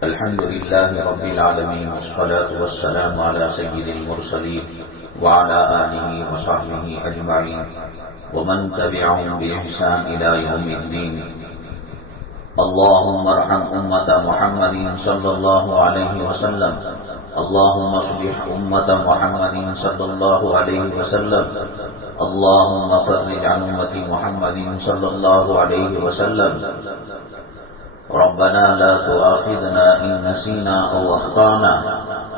الحمد لله رب العالمين، والصلاة والسلام على سيد المرسلين وعلى آله وصحبه أجمعين ومن تبعهم بإحسان إلى يوم الدين. اللهم ارحم أمة محمد صلى الله عليه وسلم. اللهم اصلح أمة محمد صلى الله عليه وسلم. اللهم فرج عن أمة محمد صلى الله عليه وسلم. ربنا لا تؤاخذنا إن نسينا أو أخطأنا.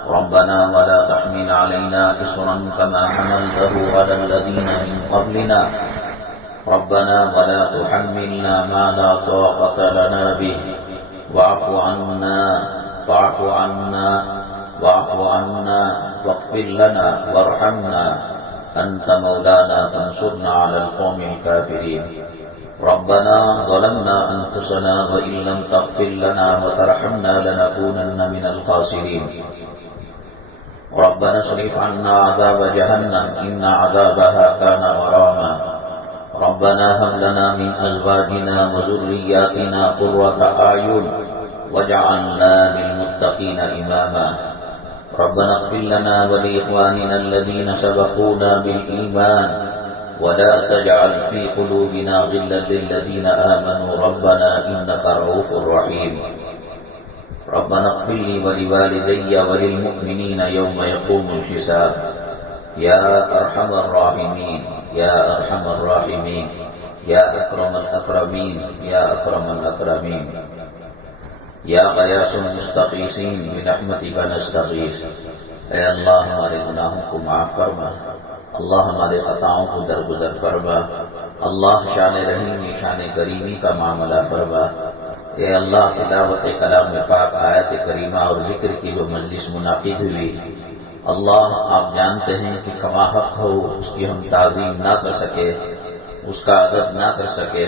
ربنا ولا تحمل علينا إصرا كما حملته على الذين من قبلنا. ربنا ولا تحملنا ما لا طاقة لنا به. واعف عنا واعف عنا واعف عنا واغفر لنا وارحمنا. أنت مولانا فانصرنا على القوم الكافرين. ربنا ظلمنا أنفسنا وإن لم تغفر لنا وترحمنا لنكونن من الخاسرين. ربنا اصرف عنا عذاب جهنم إن عذابها كان غراما. ربنا هب لنا من أزواجنا وذرياتنا قرة أعين واجعلنا للمتقين إماما. ربنا اغفر لنا ولإخواننا الذين سبقونا بالإيمان ولا تجعل في قلوبنا غلا للذين آمنوا ربنا إنك رؤوف رحيم. ربنا اغفر لي ولوالدي وللمؤمنين يوم يقوم الحساب. يا أرحم الراحمين يا أرحم الراحمين يا أكرم الأكرمين يا أكرم الأكرمين. یا غیاث المستغیثین برحمتک نستغیث. اے اللہ ہمارے گناہوں کو معاف فرما. اللہ ہمارے خطاؤں کو درگزر فرما. اللہ شان رحیمی شان کریمی کا معاملہ فرما. اے اللہ تلاوت کلام پاک آیت کریمہ اور ذکر کی جو مجلس منعقد ہوئی، اللہ آپ جانتے ہیں کہ کما حق ہو اس کی ہم تعظیم نہ کر سکے، اس کا ادب نہ کر سکے،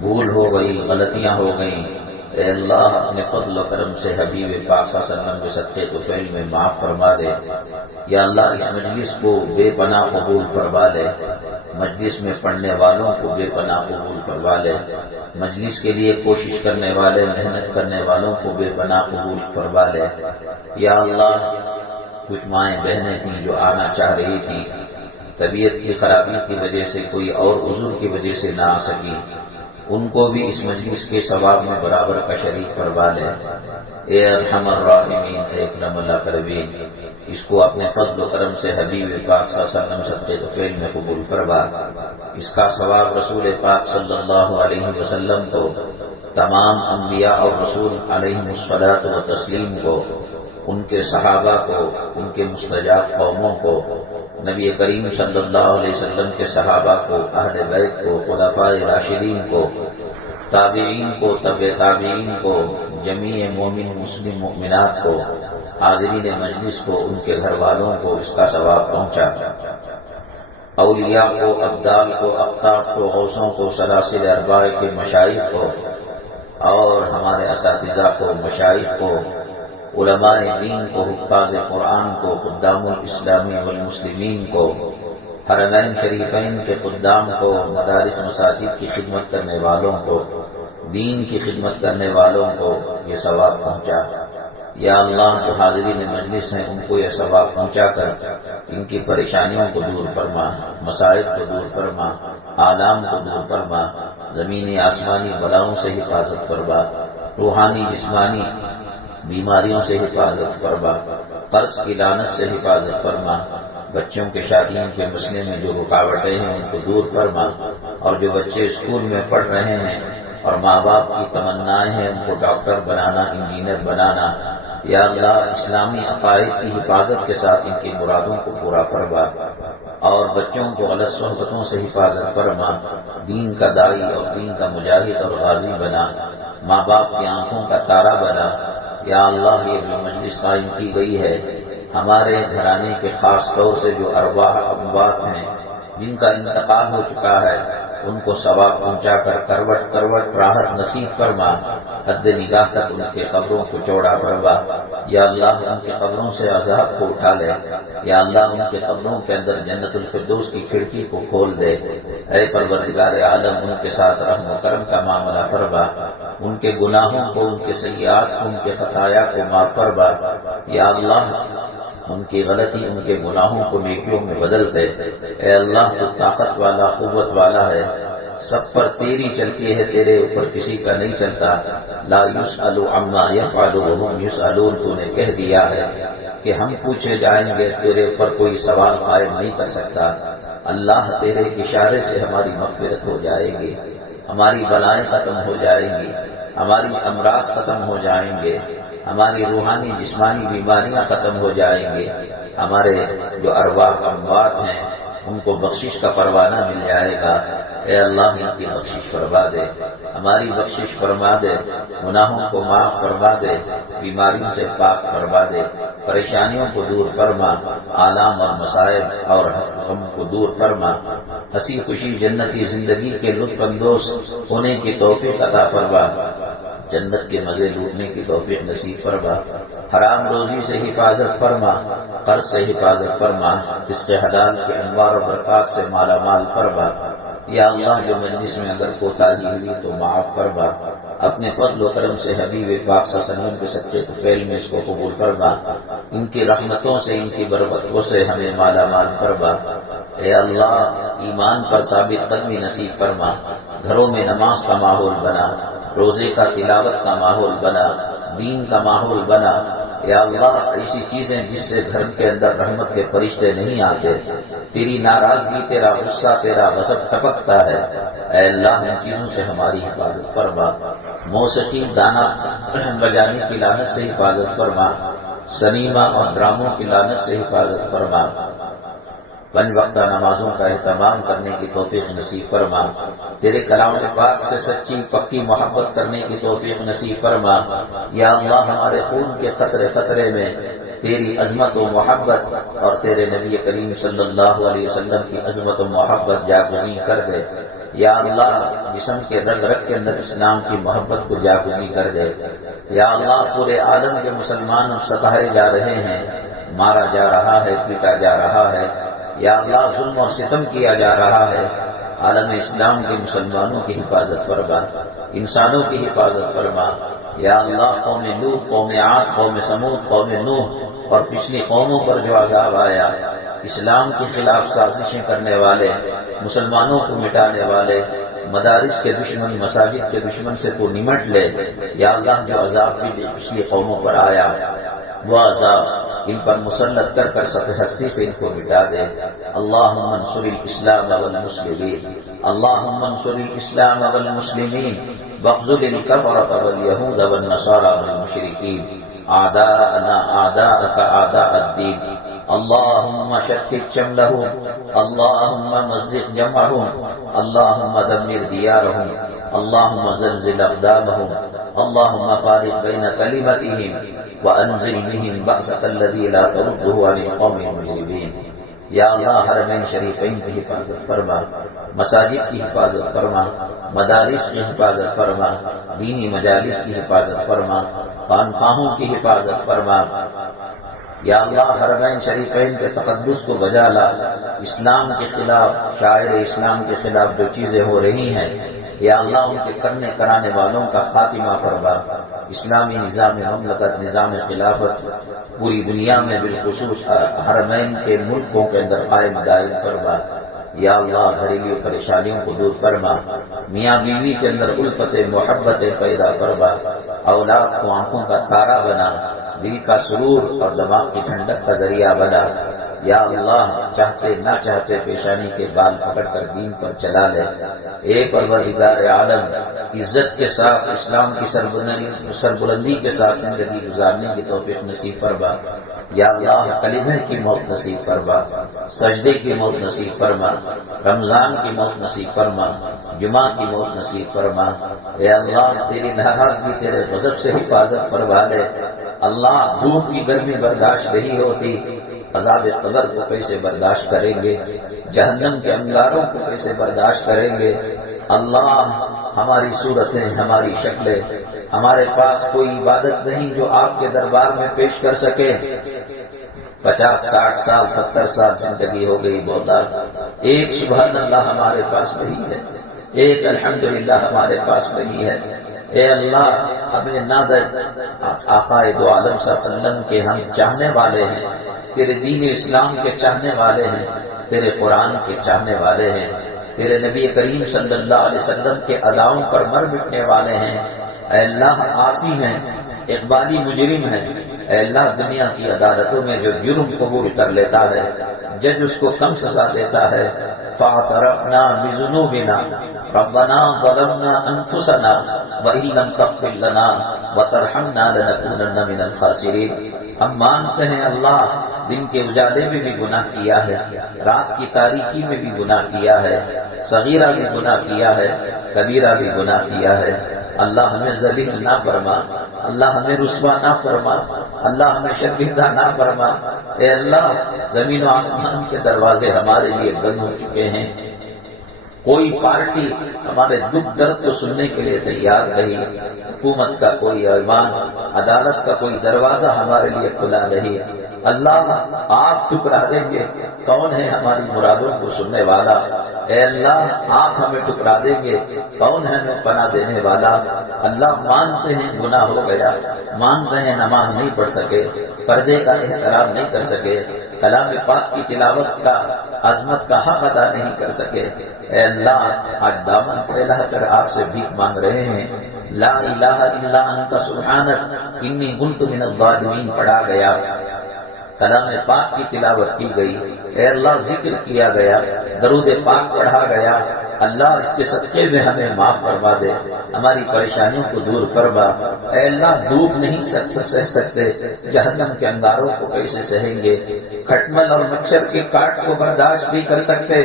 بھول ہو گئی، غلطیاں ہو گئیں. اے اللہ اپنے فضل و کرم سے حبیب پاک صلی اللہ علیہ وسلم کے صدقے تو فعل میں معاف فرما دے. یا اللہ اس مجلس کو بے پناہ قبول فرما لے. مجلس میں پڑھنے والوں کو بے پناہ قبول فرما لے. مجلس کے لیے کوشش کرنے والے، محنت کرنے والوں کو بے پناہ قبول فرما لے. یا اللہ کچھ مائیں بہنیں تھیں جو آنا چاہ رہی تھیں، طبیعت کی خرابی کی وجہ سے، کوئی اور عذر کی وجہ سے نہ آ سکی، ان کو بھی اس مجلس کے ثواب میں برابر کا شریک فرما لے. اے ارحم الراحمین اے اکرم الاکرمین، اس کو اپنے فضل و کرم سے حبیب پاک صلی اللہ علیہ وسلم صدقے طفیل میں قبول فرما. اس کا ثواب رسول پاک صلی اللہ علیہ وسلم کو، تمام انبیاء اور رسول علیہم الصلاۃ و تسلیم کو، ان کے صحابہ کو، ان کے مستجاب قوموں کو، نبی کریم صلی اللہ علیہ وسلم کے صحابہ کو، اہل بیت کو، خلفاء راشدین کو، تابعین کو، تبع تابعین کو، جمیع مومن مسلم مؤمنات کو، حاضرین مجلس کو، ان کے گھر والوں کو اس کا ثواب پہنچا. اولیاء کو، ابدال کو، اقطاب کو، غوثوں کو، سلاسل ارباع کے مشائخ کو، اور ہمارے اساتذہ کو، مشائخ کو، علماء دین کو، حفاظ قرآن کو، خدام الاسلامی والمسلمین کو، حرمین شریفین کے خدام کو، مدارس مساجد کی خدمت کرنے والوں کو، دین کی خدمت کرنے والوں کو یہ ثواب پہنچا. یا اللہ جو حاضرین مجلس ہیں ان کو یہ ثواب پہنچا کر ان کی پریشانیوں کو دور فرما، مسائل کو دور فرما، آلام کو دور فرما، زمینی آسمانی بلاؤں سے حفاظت فرما، روحانی جسمانی بیماریوں سے حفاظت فرما، قرض کی لعنت سے حفاظت فرما، بچوں کے شادیوں کے مسئلے میں جو رکاوٹیں ہیں ان کو دور فرما، اور جو بچے اسکول میں پڑھ رہے ہیں اور ماں باپ کی تمنائیں ہیں ان کو ڈاکٹر بنانا، انجینئر بنانا، یا اللہ اسلامی عقائد کی حفاظت کے ساتھ ان کی مرادوں کو پورا فرما، اور بچوں کو غلط صحبتوں سے حفاظت فرما، دین کا داعی اور دین کا مجاہد اور غازی بنا، ماں باپ کی آنکھوں کا تارا بنا. یا اللہ یہ جو مجلس قائم کی گئی ہے ہمارے گھرانے کے خاص طور سے جو ارواح اموات ہیں جن کا انتقال ہو چکا ہے ان کو ثواب پہنچا کر کروٹ کروٹ راحت نصیب فرما، حد نگاہ تک ان کے قبروں کو چوڑا فرما۔ یا اللہ ان کے قبروں سے عذاب کو اٹھا لے، یا اللہ ان کے قبروں کے اندر جنت الفردوس کی کھڑکی کو کھول دے۔ اے پروردگار عالم ان کے ساتھ رحم و کرم کا معاملہ فرما، ان کے گناہوں کو، ان کے سیئات کو، ان کے خطایا کو معاف فرما۔ یا اللہ ان کی غلطی، ان کے گناہوں کو نیکیوں میں بدل دے۔ اے اللہ تو طاقت والا، قوت والا ہے، سب پر تیری چلتی ہے، تیرے اوپر کسی کا نہیں چلتا۔ لا یسأل عما یفعل وهم یسألون، تو نے کہہ دیا ہے کہ ہم پوچھے جائیں گے، تیرے اوپر کوئی سوال قائم نہیں کر سکتا۔ اللہ تیرے اشارے سے ہماری مغفرت ہو جائے گی، ہماری بلائیں ختم ہو جائیں گی، ہماری امراض ختم ہو جائیں گے، ہماری روحانی جسمانی بیماریاں ختم ہو جائیں گے، ہمارے جو ارواح اموات ہیں ان کو بخشش کا پروانہ مل جائے گا۔ اے اللہ ان کی بخشش فرما دے، ہماری بخشش فرما دے، گناہوں کو معاف فرما دے، بیماریوں سے پاک فرما دے، پریشانیوں کو دور فرما، آلام اور مصائب اور غم کو دور فرما، ہنسی خوشی جنتی زندگی کے لطف اندوز ہونے کی توفیق عطا فرما، جنت کے مزے لوٹنے کی توفیق نصیب فرما، حرام روزی سے حفاظت فرما، قرض سے حفاظت فرما، رزق حلال کے انوار و برکات سے مالا مال فرما۔ یا اللہ جو مجلس میں اگر کوتاہی ہوئی تو معاف فرما، اپنے فضل و کرم سے حبیب پاک صلی اللہ علیہ وسلم کے سچے طفیل میں اس کو قبول فرما، ان کی رحمتوں سے، ان کی برکتوں سے ہمیں مالا مال فرما۔ اے اللہ ایمان پر ثابت قدمی نصیب فرما، گھروں میں نماز کا ماحول بنا، روزے کا تلاوت کا ماحول بنا، دین کا ماحول بنا۔ یا اللہ ایسی چیزیں جس سے گھر کے اندر رحمت کے فرشتے نہیں آتے، تیری ناراضگی، تیرا غصہ، تیرا غضب ٹپکتا ہے، اے اللہ ان چیزوں سے ہماری حفاظت فرما۔ موسیقی گانا بجانے کی لعنت سے حفاظت فرما، سنیما اور ڈراموں کی لعنت سے حفاظت فرما، پنج وقتہ نمازوں کا اہتمام کرنے کی توفیق نصیب فرما، تیرے کلام پاک سے سچی پکی محبت کرنے کی توفیق نصیب فرما۔ یا اللہ ہمارے خون کے قطرے قطرے میں تیری عظمت و محبت اور تیرے نبی کریم صلی اللہ علیہ وسلم کی عظمت و محبت جاگزین کر دے۔ یا اللہ جسم کے رگ رگ کے اندر اسلام کی محبت کو جاگزین کر دے۔ یا اللہ پورے عالم کے مسلمان ستائے جا رہے ہیں، مارا جا رہا ہے، پیٹا جا رہا ہے، یا اللہ ظلم اور ستم کیا جا رہا ہے، عالم اسلام کے مسلمانوں کی حفاظت فرما، انسانوں کی حفاظت فرما۔ یا اللہ قوم لوط، قوم عاد، قوم سمود، قوم نوح اور پچھلی قوموں پر جو عذاب آیا، اسلام کے خلاف سازشیں کرنے والے، مسلمانوں کو مٹانے والے، مدارس کے دشمن، مساجد کے دشمن سے تو نمٹ لے۔ یا اللہ جو عذاب بھی پچھلی قوموں پر آیا وہ عذاب ان پر مسلط کر کر سطح ہستی سے ان کو مٹا دے۔ اللہم انصر الاسلام والمسلمین، اللہم انصر الاسلام والمسلمین واخذل الکفرة والیہود والنصارى والمشرکین اعداءنا اعداءک اعداء الدین۔ اللہم شتت شملهم، اللہم مزق جمعهم، اللہم دمر دیارهم، اللہم زلزل اقدامهم، اللہم فارق بین کلمتهم وانزل بهم بأسك الذي لا ترده عن القوم المجرمين۔ یا اللہ حرمین شریفین کی حفاظت فرما، مساجد کی حفاظت فرما، مدارس کی حفاظت فرما، دینی مجالس کی حفاظت فرما، خانقاہوں کی حفاظت فرما۔ یا اللہ حرمین شریفین کے تقدس کو بجا لا، اسلام کے خلاف، شاعر اسلام کے خلاف جو چیزیں ہو رہی ہیں، یا اللہ ان کے کرنے کرانے والوں کا خاتمہ فرما، اسلامی نظام مملکت، نظام خلافت پوری دنیا میں بالخصوص حرمین کے ملکوں کے اندر قائم دائم فرما۔ یا اللہ گھریلو پریشانیوں کو دور فرما، میاں بیوی کے اندر الفت محبت پیدا فرما، اولاد کو آنکھوں کا تارا بنا، دل کا سرور اور دماغ کی ٹھنڈک کا ذریعہ بنا۔ یا اللہ چاہتے نہ چاہتے پیشانی کے بال پکڑ کر دین پر چلا لے۔ اے پروردگار عالم عزت کے ساتھ اسلام کی سربلندی کے ساتھ زندگی گزارنے کی توفیق نصیب فرما۔ یا اللہ کلمہ کی موت نصیب فرما، سجدے کی موت نصیب فرما، رمضان کی موت نصیب فرما، جمعہ کی موت نصیب فرما۔ اے اللہ تیری ناراضگی، تیرے غضب سے حفاظت فرما لے۔ اللہ دھوپ کی گرمی برداشت نہیں ہوتی، عذاب قبر کو کیسے برداشت کریں گے؟ جہنم کے انگاروں کو کیسے برداشت کریں گے؟ اللہ ہماری صورتیں، ہماری شکلیں، ہمارے پاس کوئی عبادت نہیں جو آپ کے دربار میں پیش کر سکے۔ 50 60 سال 70 سال زندگی ہو گئی بولا، ایک سبحان اللہ ہمارے پاس نہیں ہے، ایک الحمدللہ ہمارے پاس نہیں ہے۔ اے اللہ ہمیں نہ دے، آقا دو عالم صلی اللہ علیہ وسلم کے ہم چاہنے والے ہیں، تیرے دین اسلام کے چاہنے والے ہیں، تیرے قرآن کے چاہنے والے ہیں، تیرے نبی کریم صلی اللہ علیہ وسلم کے اداؤں پر مر مٹنے والے ہیں۔ اے اللہ عاصی ہیں، اقبالی مجرم ہیں۔ اے اللہ دنیا کی عدالتوں میں جو جرم قبول کر لیتا ہے، جج اس کو کم سزا دیتا ہے۔ فاعترفنا بذنوبنا ربنا ظلمنا انفسنا وان لم تغفر لنا وترحمنا لنكونن من الخاسرین۔ ہم مانتے ہیں اللہ دن کے اجالے میں بھی گناہ کیا ہے، رات کی تاریکی میں بھی گناہ کیا ہے، صغیرہ بھی گناہ کیا ہے، کبیرہ بھی گناہ کیا ہے۔ اللہ ہمیں ذلیل نہ فرما، اللہ ہمیں رسوا نہ فرما، اللہ ہمیں شرمندہ نہ فرما۔ اے اللہ زمین و آسمان کے دروازے ہمارے لیے بند ہو چکے ہیں، کوئی پارٹی ہمارے دکھ درد کو سننے کے لیے تیار نہیں، حکومت کا کوئی ایوان، عدالت کا کوئی دروازہ ہمارے لیے کھلا نہیں۔ اللہ آپ ٹکرا دیں گے، کون ہے ہماری مرادوں کو سننے والا؟ اے اللہ آپ ہمیں ٹکرا دیں گے، کون ہے ہمیں پناہ دینے والا؟ اللہ مانتے ہیں گناہ ہو گیا، مانتے ہیں نماز نہیں پڑھ سکے، پردے کا احترام نہیں کر سکے، کلام پاک کی تلاوت کا عظمت کا حق ادا نہیں کر سکے۔ اے اللہ آج دامن پھیلا کر آپ سے بھیک مانگ رہے ہیں۔ لا الہ الا انت سبحانک انی کنت من الظالمین پڑھا گیا، کلام پاک کی تلاوت کی گئی، اے اللہ ذکر کیا گیا، درود پاک پڑھا گیا۔ اللہ اس کے صدقے میں ہمیں معاف فرما دے، ہماری پریشانیوں کو دور فرما۔ اے اللہ دھوپ نہیں سہ سکتے، جہنم کے انگاروں کو کیسے سہیں گے؟ کھٹمل اور مچھر کے کاٹ کو برداشت نہیں کر سکتے،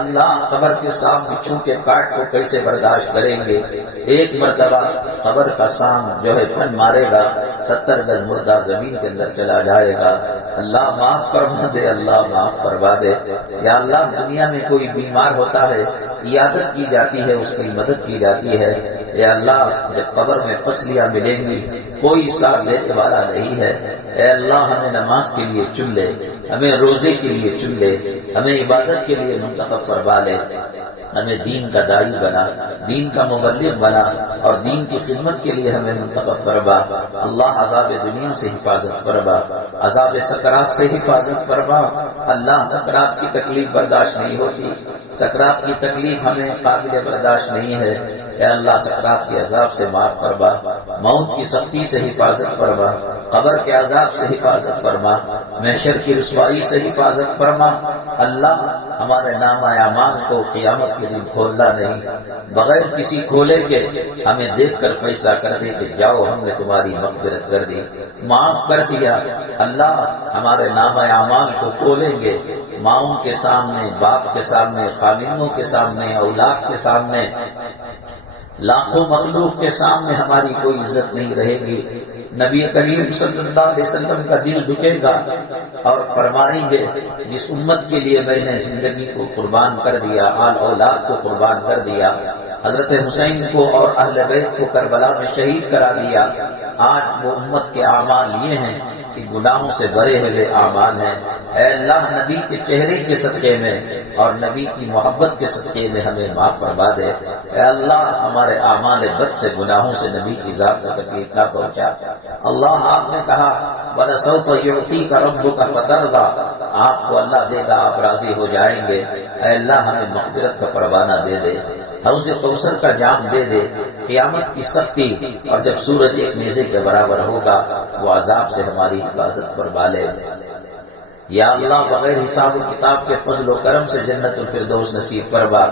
اللہ قبر کے سانپ بچھو کے کاٹ کو کیسے برداشت کریں گے؟ ایک مرتبہ قبر کا سانپ جو ہے پھن مارے گا، 70 گز مردہ زمین کے اندر چلا جائے گا۔ اللہ معاف فرما دے، اللہ معاف فرما دے۔ یا اللہ دنیا میں کوئی بیمار ہوتا ہے، عیادت کی جاتی ہے، اس کی مدد کی جاتی ہے۔ اے اللہ جب قبر میں پسلیاں ملیں گی، کوئی ساتھ دینے والا نہیں ہے۔ اے اللہ ہمیں نماز کے لیے چن لے، ہمیں روزے کے لیے چن لے، ہمیں عبادت کے لیے منتخب فرما لے، ہمیں دین کا داعی بنا، دین کا مبلغ بنا، اور دین کی خدمت کے لیے ہمیں منتخب فرما۔ اللہ عذاب دنیا سے حفاظت فرما، عذاب سکرات سے حفاظت فرما۔ اللہ سکرات کی تکلیف برداشت نہیں ہوتی، سکرات کی تکلیف ہمیں قابل برداشت نہیں ہے۔ اے اللہ سکرات کے عذاب سے معاف فرما، موت کی سختی سے حفاظت فرما، قبر کے عذاب سے حفاظت فرما، محشر کی رسوائی سے حفاظت فرما۔ اللہ ہمارے نام اعمال کو قیامت کے دن کھولنا نہیں، بغیر کسی کھولے کے ہمیں دیکھ کر فیصلہ کر دے کہ جاؤ ہم نے تمہاری مغفرت کر دی، معاف کر دیا۔ اللہ ہمارے نام اعمال کو کھولیں گے، ماؤں کے سامنے، باپ کے سامنے، خامندوں کے سامنے، اولاد کے سامنے، لاکھوں مخلوق کے سامنے ہماری کوئی عزت نہیں رہے گی۔ نبی کریم صلی اللہ علیہ وسلم کا دل دکھے گا اور فرمائیں گے جس امت کے لیے میں نے زندگی کو قربان کر دیا، آل اولاد کو قربان کر دیا، حضرت حسین کو اور اہل بیت کو کربلا میں شہید کرا دیا، آج وہ امت کے اعمال یہ ہیں کہ گناہوں سے بھرے ہوئے اعمال ہیں۔ اے اللہ نبی کے چہرے کے صدقے میں اور نبی کی محبت کے صدقے میں ہمیں معاف فرما دے۔ اے اللہ ہمارے اعمال بد سے، گناہوں سے نبی کی ذات کو تکلیف نہ پہنچا۔ اللہ آپ نے کہا وَلَسَوْفَ يُعْطِيكَ رَبُّكَ فَتَرْضَىٰ، آپ کو اللہ دے گا، آپ راضی ہو جائیں گے۔ اے اللہ ہمیں مغفرت کا پروانہ دے دے، حوض کوثر کا جام دے دے، قیامت کی سختی اور جب سورج ایک نیزے کے برابر ہوگا وہ عذاب سے ہماری حفاظت فرما لے۔ یا اللہ بغیر حساب و کتاب کے فضل و کرم سے جنت الفردوس نصیب فرما۔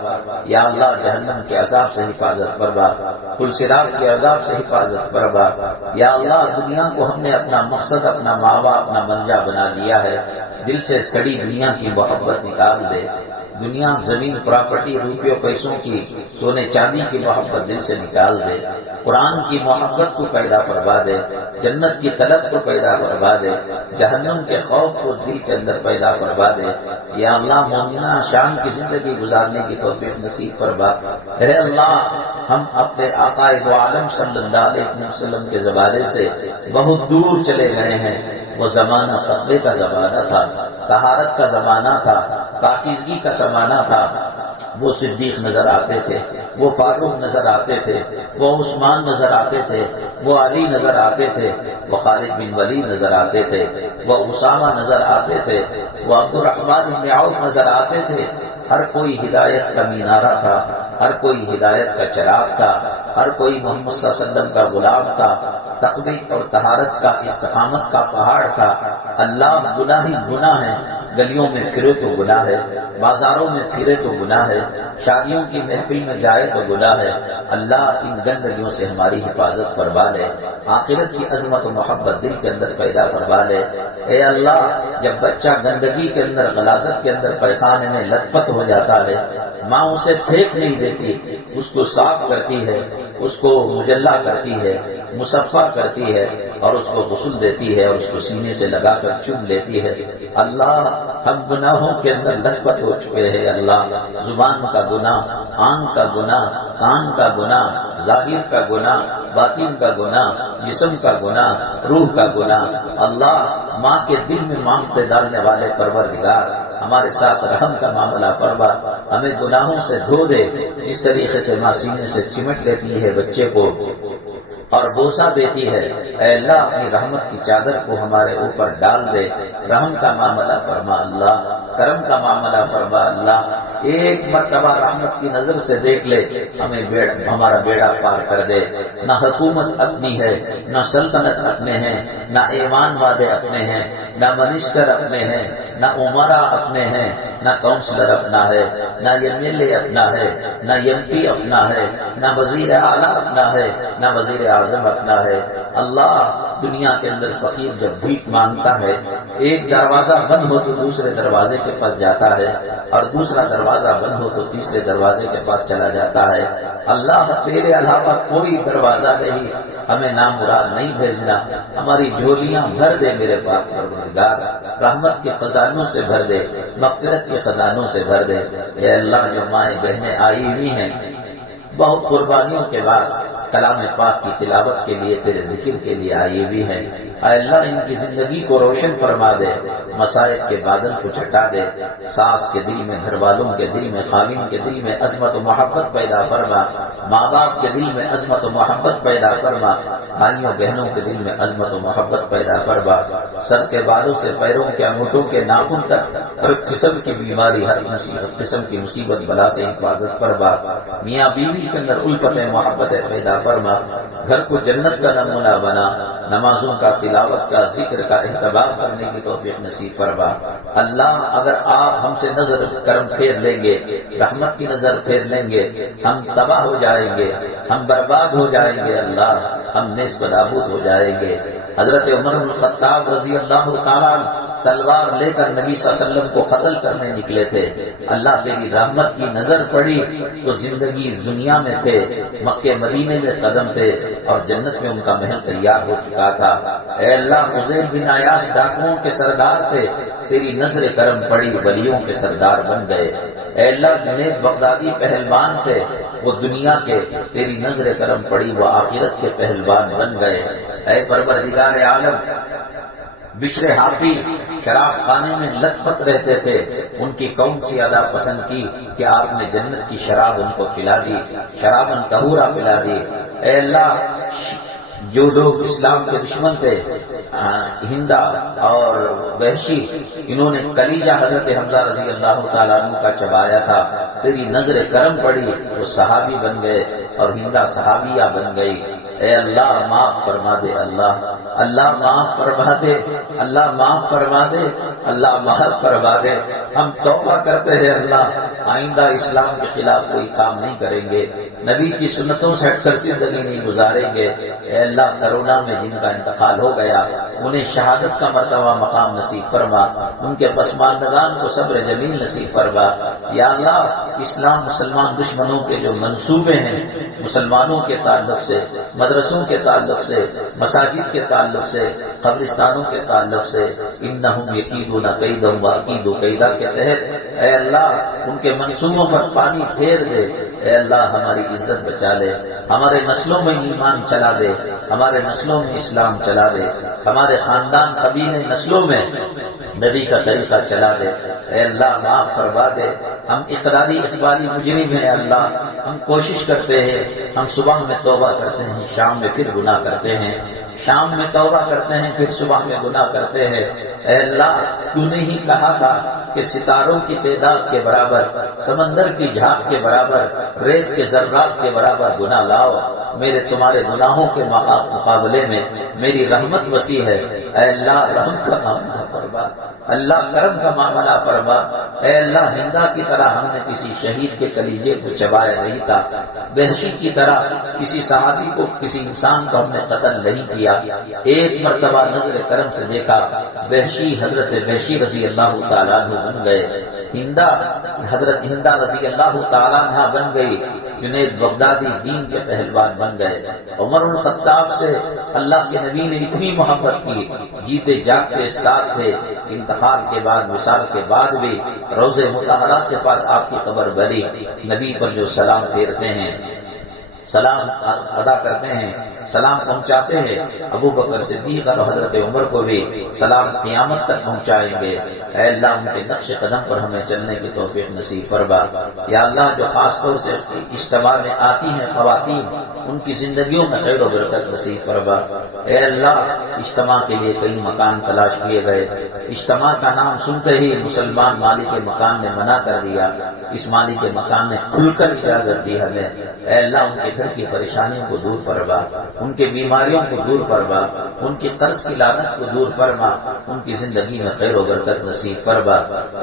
یا اللہ جہنم کے عذاب سے حفاظت فرما، پل صراط کے عذاب سے حفاظت فرما۔ یا اللہ دنیا کو ہم نے اپنا مقصد، اپنا ماوا، اپنا منجا بنا لیا ہے، دل سے سڑی دنیا کی محبت نکال دے، دنیا زمین پراپرٹی روپیوں پیسوں کی سونے چاندی کی محبت دل سے نکال دے، قرآن کی محبت کو پیدا فرما دے، جنت کی طلب کو پیدا فرما دے، جہنم کے خوف کو دل کے اندر پیدا فرما دے۔ یا اللہ مومنہ شان کی زندگی گزارنے کی توفیق نصیب فرما۔ اے اللہ ہم اپنے آقا دو عالم صلی اللہ علیہ وسلم کے زمانے سے بہت دور چلے گئے ہیں۔ وہ زمانہ تقوی کا زمانہ تھا، طہارت کا زمانہ تھا، پاکیزگی کا زمانہ تھا۔ وہ صدیق نظر آتے تھے، وہ فاروق نظر آتے تھے، وہ عثمان نظر آتے تھے، وہ علی نظر آتے تھے، وہ خالد بن ولید نظر آتے تھے، وہ اسامہ نظر آتے تھے، وہ عبد الرحمن بن عوف نظر آتے تھے۔ ہر کوئی ہدایت کا مینارہ تھا، ہر کوئی ہدایت کا چراغ تھا، ہر کوئی محمد صلی اللہ علیہ وسلم کا غلام تھا، تقوی اور طہارت کا استقامت کا پہاڑ تھا۔ اللہ گناہ ہی گناہ ہے، گلیوں میں پھرے تو گناہ ہے، بازاروں میں پھرے تو گناہ ہے، شادیوں کی محفل میں جائے تو گناہ ہے۔ اللہ ان گندگیوں سے ہماری حفاظت فرما لے، آخرت کی عظمت و محبت دل کے اندر پیدا فرما لے۔ اے اللہ جب بچہ گندگی کے اندر غلاظت کے اندر پیخانے میں لت پت ہو جاتا ہے، ماں اسے پھینک نہیں دیتی، اس کو صاف کرتی ہے، اس کو مجلہ کرتی ہے، مصفہ کرتی ہے اور اس کو غسل دیتی ہے اور اس کو سینے سے لگا کر چوم لیتی ہے۔ اللہ ہم گناہوں کے اندر لت پت ہو چکے ہیں۔ اللہ زبان کا گناہ، آنکھ کا گناہ، کان کا گناہ، ظاہر کا گناہ، باطن کا گناہ، جسم کا گناہ، روح کا گناہ۔ اللہ ماں کے دل میں مانگتے ڈالنے والے پروردگار ہمارے ساتھ رحم کا معاملہ فرما، ہمیں گناہوں سے دھو دے۔ جس طریقے سے ماں سینے سے چمٹ لیتی ہے بچے کو اور بوسہ دیتی ہے، اے اللہ اپنی رحمت کی چادر کو ہمارے اوپر ڈال دے، رحم کا معاملہ فرما اللہ، کرم کا معاملہ فرما اللہ۔ ایک مرتبہ رحمت کی نظر سے دیکھ لے، ہمیں ہمارا بیڑا پار کر دے۔ نہ حکومت اپنی ہے، نہ سلطنت اپنے ہیں، نہ ایمان والے اپنے ہیں، نہ منسٹر اپنے ہیں، نہ عمرا اپنے ہیں، نہ کونسلر اپنا ہے، نہ ایم ایل اے اپنا ہے، نہ ایم پی اپنا ہے، نہ وزیر اعلیٰ اپنا ہے، نہ وزیر اعظم اپنا ہے۔ اللہ دنیا کے اندر فقیر جب بھیک مانگتا ہے، ایک دروازہ بند ہو تو دوسرے دروازے کے پاس جاتا ہے اور دوسرا دروازہ بند ہو تو تیسرے دروازے کے پاس چلا جاتا ہے۔ اللہ تیرے علاوہ کوئی دروازہ نہیں، ہمیں نامراد نہیں بھیجنا، ہماری جھولیاں بھر دے میرے پاک پروردگار، رحمت کے خزانوں سے بھر دے، مغفرت کے خزانوں سے بھر دے۔ اے اللہ جو مائیں بہنیں آئی ہوئی ہیں بہت قربانیوں کے بعد کلام پاک کی تلاوت کے لیے، تیرے ذکر کے لیے آئی ہوئی ہے، اے اللہ ان کی زندگی کو روشن فرما دے، مصائب کے بادل کو چھٹا دے، ساس کے دل میں، گھر والوں کے دل میں، خاوند کے دل میں عظمت و محبت پیدا فرما، ماں باپ کے دل میں عظمت و محبت پیدا فرما، بھائیوں بہنوں کے دل میں عظمت و محبت پیدا فرما۔ سر کے بالوں سے پیروں کے انگوٹھوں کے ناخن تک ہر قسم کی بیماری، ہر قسم کی مصیبت بلا سے حفاظت فرما، میاں بیوی کے اندر الفت محبت پیدا فرما، گھر کو جنت کا نمونہ بنا، نمازوں کا، تلاوت کا، ذکر کا اہتمام کرنے کی توفیق نصیب فرما۔ اللہ اگر آپ ہم سے نظر کرم پھیر لیں گے، رحمت کی نظر پھیر لیں گے، ہم تباہ ہو جائیں گے، ہم برباد ہو جائیں گے، اللہ ہم نیست و نابود ہو جائیں گے۔ حضرت عمر بن الخطاب رضی اللہ تعالیٰ تلوار لے کر نبی صلی اللہ علیہ وسلم کو قتل کرنے نکلے تھے، اللہ تیری رحمت کی نظر پڑی تو زندگی دنیا میں تھے، مکے مدینے میں قدم تھے اور جنت میں ان کا محل تیار ہو چکا تھا۔ اے اللہ فضیل بن عیاش ڈاکوؤں کے سردار تھے، تیری نظر کرم پڑی، ولیوں کے سردار بن گئے۔ اے اللہ جنید بغدادی پہلوان تھے، وہ دنیا کے، تیری نظر کرم پڑی، وہ آخرت کے پہلوان بن گئے۔ اے پروردگار عالم بشر حافی شراب خانے میں لت پت رہتے تھے، ان کی کون سی ادا پسند کی کہ آپ نے جنت کی شراب ان کو پلا دی، شرابن طہورا پلا دی۔ اے اللہ جو لوگ اسلام کے دشمن تھے، ہندا اور وحشی، انہوں نے کلیجہ حضرت حمزہ رضی اللہ تعالیٰ عنہ کا چبایا تھا، تیری نظر کرم پڑی، وہ صحابی بن گئے اور ہندا صحابیہ بن گئی۔ اے اللہ معاف فرما دے، اللہ معاف فرما دے، اللہ معاف فرما دے، اللہ معاف فرما دے. ہم توبہ کرتے ہیں اللہ آئندہ اسلام کے خلاف کوئی کام نہیں کریں گے، نبی کی سنتوں سے ہٹ کر زندگی نہیں گزاریں گے. اے اللہ کرونا میں جن کا انتقال ہو گیا انہیں شہادت کا مرتبہ مقام نصیب فرما، ان کے پسماندگان کو صبر جمیل نصیب فرما. یا اللہ اسلام مسلمان دشمنوں کے جو منصوبے ہیں مسلمانوں کے تعلق سے، مدرسوں کے تعلق سے، مساجد کے تعلق سے، قبرستانوں کے تعلق سے، انہم یکیدون کیدا واکید کیدا کے تحت اے اللہ ان کے منصوبوں پر پانی پھیر دے. اے اللہ ہماری عزت بچا لے، ہمارے نسلوں میں ایمان چلا دے، ہمارے نسلوں میں اسلام چلا دے، ہمارے خاندان قبیلے نسلوں میں نبی کا طریقہ چلا دے. اے اللہ معاف فرما دے. ہم اقراری اقبالی مجرم ہیں اللہ، ہم کوشش کرتے ہیں، ہم صبح میں توبہ کرتے ہیں شام میں پھر گناہ کرتے ہیں، شام میں توبہ کرتے ہیں پھر صبح میں گناہ کرتے ہیں. اے اللہ تو نے ہی کہا تھا کہ ستاروں کی تعداد کے برابر، سمندر کی جھاگ کے برابر، ریت کے ذرات کے برابر گناہ لاؤ. میرے تمہارے گناہوں کے مقابلے میں میری رحمت وسیع ہے. اے اللہ رحم کا معاملہ فرما، اللہ کرم کا معاملہ فرما. اے اللہ ہندا کی طرح ہم نے کسی شہید کے کلیجے کو چبایا نہیں تھا، وحشی کی طرح کسی صحابی کو، کسی انسان کو ہم نے قتل نہیں کیا. ایک مرتبہ نظر کرم سے دیکھا وحشی حضرت وحشی رضی اللہ تعالیٰ عنہ بن گئے، ہندا حضرت ہندا رضی اللہ تعالیٰ عنہ بن گئی، جنید بغدادی دین کے پہلوان بن گئے. عمر الخطاب سے اللہ کے نبی نے اتنی محبت کی، جیتے جاگتے ساتھ تھے، انتقال کے بعد وصال کے بعد بھی روضہ مطہرہ کے پاس آپ کی قبر بلی، نبی پر جو سلام پھیرتے ہیں، سلام ادا کرتے ہیں، سلام پہنچاتے ہیں، ابو بکر صدیق اور حضرت عمر کو بھی سلام قیامت تک پہنچائیں گے. اے اللہ ان کے نقش قدم پر ہمیں چلنے کی توفیق نصیب فرما. یا اللہ جو خاص طور سے اجتماع میں آتی ہیں خواتین، ان کی زندگیوں میں خیر و برکت نصیب فرما. اے اللہ اجتماع کے لیے کئی مکان تلاش کیے گئے، اجتماع کا نام سنتے ہی مسلمان مالک مکان نے منع کر دیا، اس مالک مکان نے کھل کر اجازت دی ہمیں. اے اللہ ان کے گھر کی پریشانیوں کو دور فرما، ان کی بیماریوں کو دور فرما، ان کی قرض کی لعنت کو دور فرما، ان کی زندگی میں خیر و برکت نصیب فرما.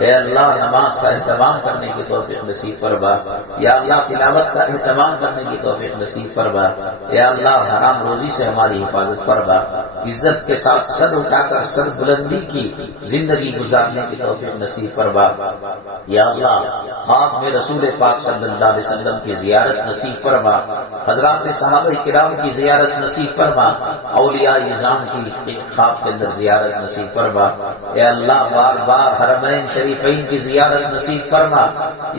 اے اللہ نماز کا اہتمام کرنے کی توفیق نصیب فرما. یا اللہ تلاوت کا اہتمام کرنے کی توفیق نصیب فرما. یا اللہ حرام روزی سے ہماری حفاظت فرما. عزت کے ساتھ سر اٹھا کر سر بلندی کی زندگی گزارنے کی توفیق نصیب فرما. یا اللہ خواب میں رسول پاک صلی اللہ علیہ وسلم کی زیارت نصیب فرما، حضرات صحابہ کرام کی زیارت نصیب فرما، اولیاء نظام کی خواب کے اندر زیارت نصیب فرما. اے اللہ بار بار حرمین شریفین کی زیارت نصیب فرما.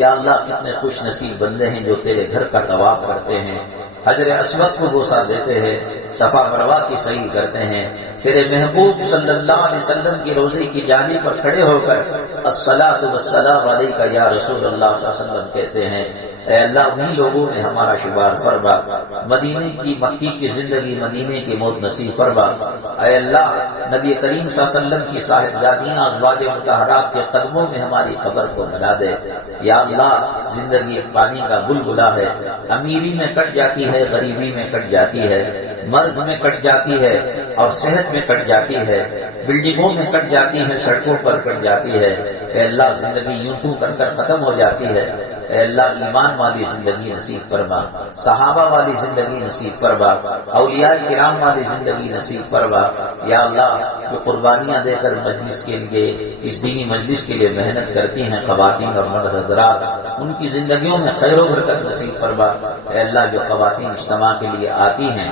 یا اللہ کتنے خوش نصیب بندے ہیں جو تیرے گھر کا طواف کرتے ہیں، حجر اسود کو بوسہ دیتے ہیں، صفا مروہ کی سعی کرتے ہیں، تیرے محبوب صلی اللہ علیہ وسلم کی روضے کی جانب پر کھڑے ہو کر الصلاۃ والسلام علیک یا رسول اللہ صلی اللہ علیہ وسلم کہتے ہیں. اے اللہ انہی لوگوں میں ہمارا شمار فرما. مدینے کی مکی کی زندگی، مدینے کی موت نصیب فرما. اے اللہ نبی کریم صلی اللہ علیہ وسلم کی صاحبزادیاں ازواج مطہرات کے قدموں میں ہماری قبر کو بنا دے. یا اللہ زندگی ایک پانی کا بلبلا ہے، امیری میں کٹ جاتی ہے، غریبی میں کٹ جاتی ہے، مرض میں کٹ جاتی ہے اور صحت میں کٹ جاتی ہے، بلڈنگوں میں کٹ جاتی ہے، سڑکوں پر کٹ جاتی ہے. اے اللہ زندگی یوں تو کر کر ختم ہو جاتی ہے. اے اللہ ایمان والی زندگی نصیب فرما، صحابہ والی زندگی نصیب فرما، اولیاء کرام والی زندگی نصیب فرما. یا اللہ جو قربانیاں دے کر مجلس کے لیے، اس دینی مجلس کے لیے محنت کرتی ہیں خواتین اور مرد حضرات، ان کی زندگیوں میں خیر و برکت نصیب فرما. اے اللہ جو خواتین اجتماع کے لیے آتی ہیں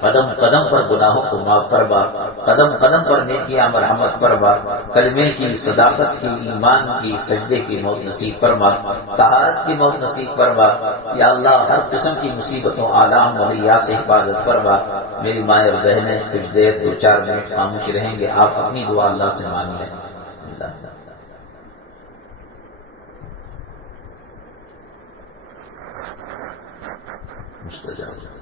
قدم قدم پر گناہوں کو معاف فرما، قدم قدم پر نیکیاں مرحمت فرما، کلمے کی، صداقت کی، ایمان کی، سجدے کی موت نصیب فرما، طہارت کی موت نصیب فرما. یا اللہ ہر قسم کی مصیبتوں آلام ولیات سے حفاظت فرما. میری مائیں اور بہنیں کچھ دیر 2-4 منٹ خاموش رہیں گے، آپ اپنی دعا اللہ سے مانگ لیں. اللہ مستجاب.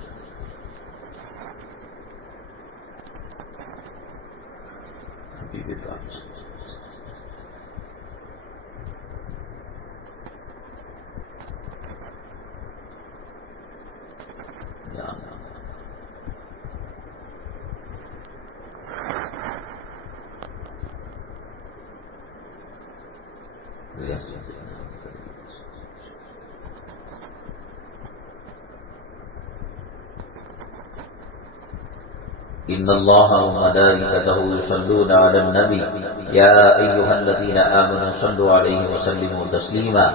إن الله وملائكته يصلون على النبي يا أيها الذين آمنوا صلوا عليه وسلموا تسليما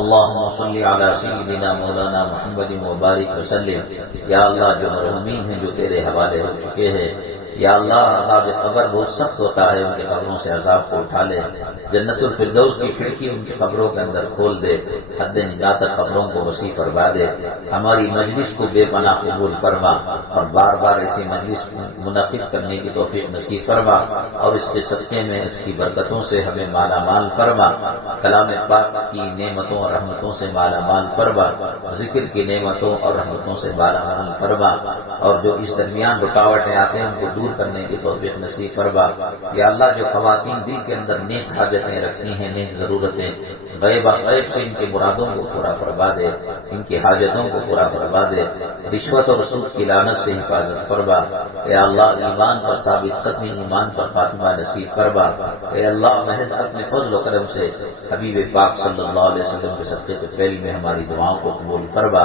اللهم صل على سيدنا مولانا محمد وبارك وسلم یا اللہ جو مرحومین ہیں جو تیرے حوالے ہو چکے ہیں یا اللہ عذاب قبر بہت سخت ہوتا ہے، ان کی قبروں سے عذاب کو اٹھا لے، جنت الفردوس کی کھڑکی ان کی قبروں کے اندر کھول دے، حد نجات تک قبروں کو وسیع فرما دے، ہماری مجلس کو بے پناہ قبول فرما اور بار بار ایسی مجلس منعقد کرنے کی توفیق نصیب فرما اور اس کے صدقے میں اس کی برکتوں سے ہمیں مالا مال فرما، کلام پاک کی نعمتوں اور رحمتوں سے مالا مال فرما، ذکر کی نعمتوں اور رحمتوں سے مالا مال فرما، اور جو اس درمیان رکاوٹیں آتے ہیں ان کو دور کرنے کی توفیق نصیب فرما۔ یا اللہ جو خواتین دل کے اندر نیک حاجتیں رکھتی ہیں، نیک ضرورتیں، غیب سے ان کے مرادوں کو پورا فرما دے، ان کی حاجتوں کو پورا فرما دے، رشوت اور سود کی لعنت سے حفاظت فرما۔ اے اللہ ایمان پر ثابت قدمی، ایمان پر خاتمہ نصیب فرما۔ اے اللہ محض اپنے فضل و کرم سے حبیب پاک صلی اللہ علیہ وسلم کے صدقے کے فعل میں ہماری دعاؤں کو قبول فرما۔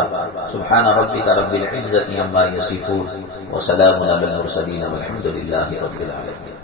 سبحان ربک رب العزة عما یصفون وسلام علی المرسلین والحمد للہ رب العالمین۔